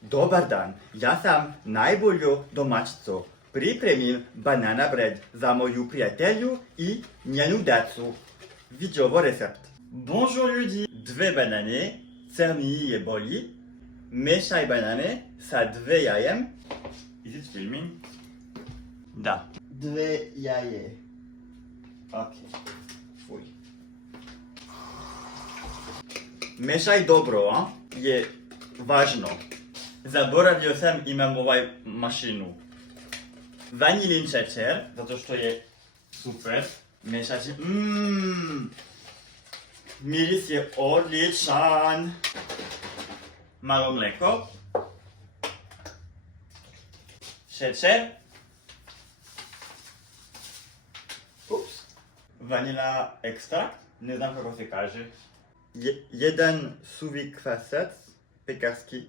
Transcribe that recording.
Dobar dan, ja sam najbolju domaćicu. Pripremim banana bread za moju prijatelju i njenu decu. Vidite ovo recept. Bonjour ljudi. Dve banane, crni je bolji. Mešaj banane sa dve jajem. Is it filming? Da. Dve jaje. Ok. Fuj. Mešaj dobro, a? Je važno. Zaboravio sam, imam ovaj mašinu. Vanilin šećer, zato što je super. Mešać. Miris je odličan. Malo mleko. Šećer. Ups. Vanila ekstrakt. Ne znam kako se kaže. Jedan suvi kvasac pekarski.